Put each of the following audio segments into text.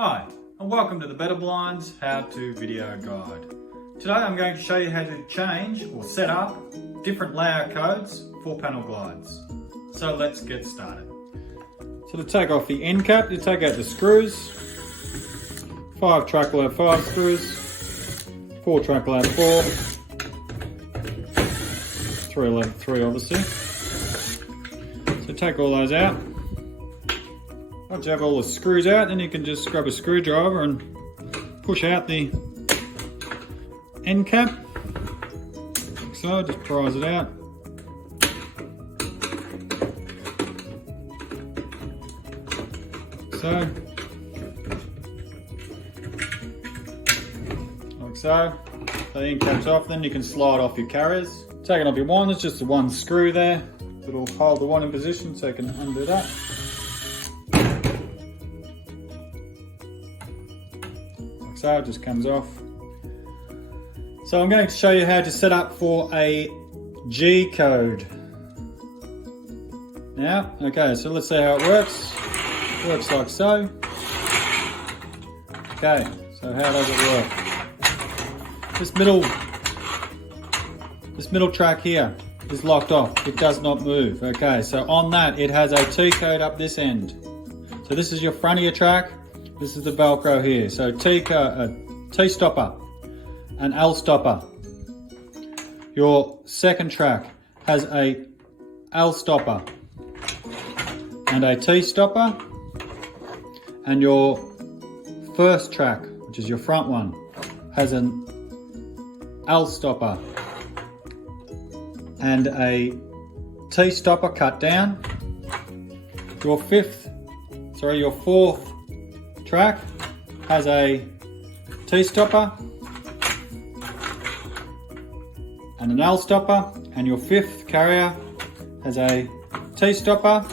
Hi, and welcome to the Betta Blinds how-to video guide. Today I'm going to show you how to change or set up different layout codes for panel glides. So let's get started. So to take off the end cap, you take out the screws. 5 track will have 5 screws, 4 track will have 4, 3 will have 3 obviously. So take all those out. Once you have all the screws out, then you can just grab a screwdriver and push out the end cap. Like so, just prise it out. So. Like so. The end cap's off, then you can slide off your carriers. Taking off your wand, it's just the one screw there that'll hold the wand in position, so you can undo that. So it just comes off. So I'm going to show you how to set up for a G code. Now, okay, so let's see how it works. It works like so. Okay, so how does it work? This middle track here is locked off. It does not move. Okay, so on that it has a T code up this end. So this is your front of your track. This is the Velcro here. So T stopper, an L stopper. Your second track has a L stopper and a T stopper. And your first track, which is your front one, has an L stopper and a T stopper cut down. Your fourth track has a T stopper and an L stopper, and your fifth carrier has a T stopper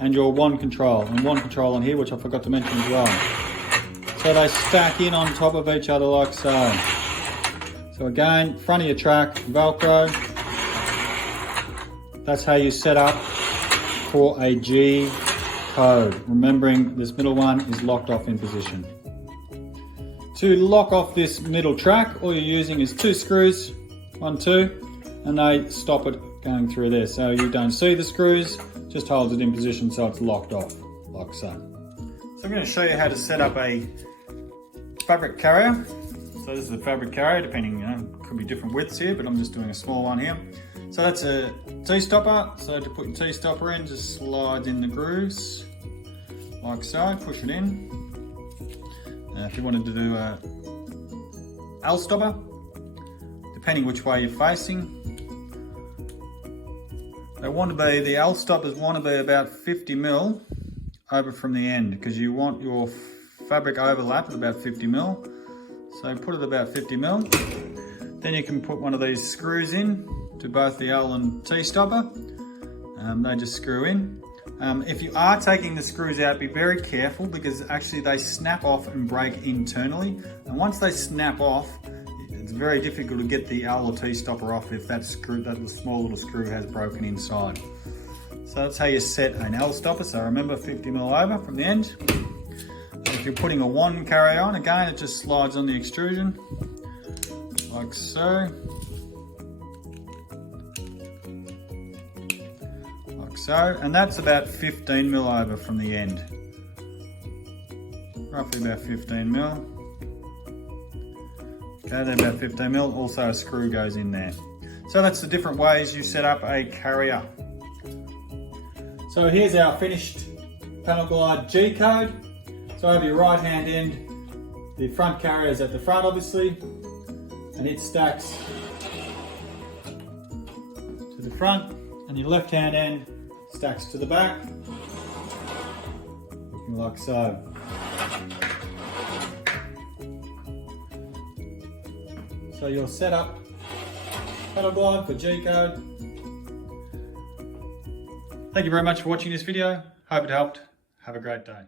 and your wand control on here, which I forgot to mention as well. So they stack in on top of each other like so. So again, front of your track, Velcro. That's how you set up for a G code. Remembering this middle one is locked off in position. To lock off this middle track, all you're using is 2 screws, 1, 2, and they stop it going through there. So you don't see the screws, just holds it in position so it's locked off, like so. So I'm going to show you how to set up a fabric carrier. So this is a fabric carrier, depending, could be different widths here, but I'm just doing a small one here. So that's a T-stopper. So to put your T-stopper in, just slide in the grooves, like so, push it in. If you wanted to do a L-stopper, depending which way you're facing, the L-stoppers want to be about 50mm over from the end, because you want your fabric overlap at about 50mm. So put it about 50mm. Then you can put one of these screws in to both the L and T stopper. They just screw in. If you are taking the screws out, be very careful, because actually they snap off and break internally. And once they snap off, it's very difficult to get the L or T stopper off if that small little screw has broken inside. So that's how you set an L stopper. So remember, 50mm over from the end. If you're putting a wand carrier on, again, it just slides on the extrusion, like so. Like so, and that's about 15mm over from the end. Roughly about 15mm. Okay, they're about 15mm, also a screw goes in there. So that's the different ways you set up a carrier. So here's our finished panel glide G code. So over your right hand end, the front carrier is at the front obviously, and it stacks to the front, and your left hand end stacks to the back, looking like so. So you'll set up panel glide for G code. Thank you very much for watching this video. Hope it helped. Have a great day.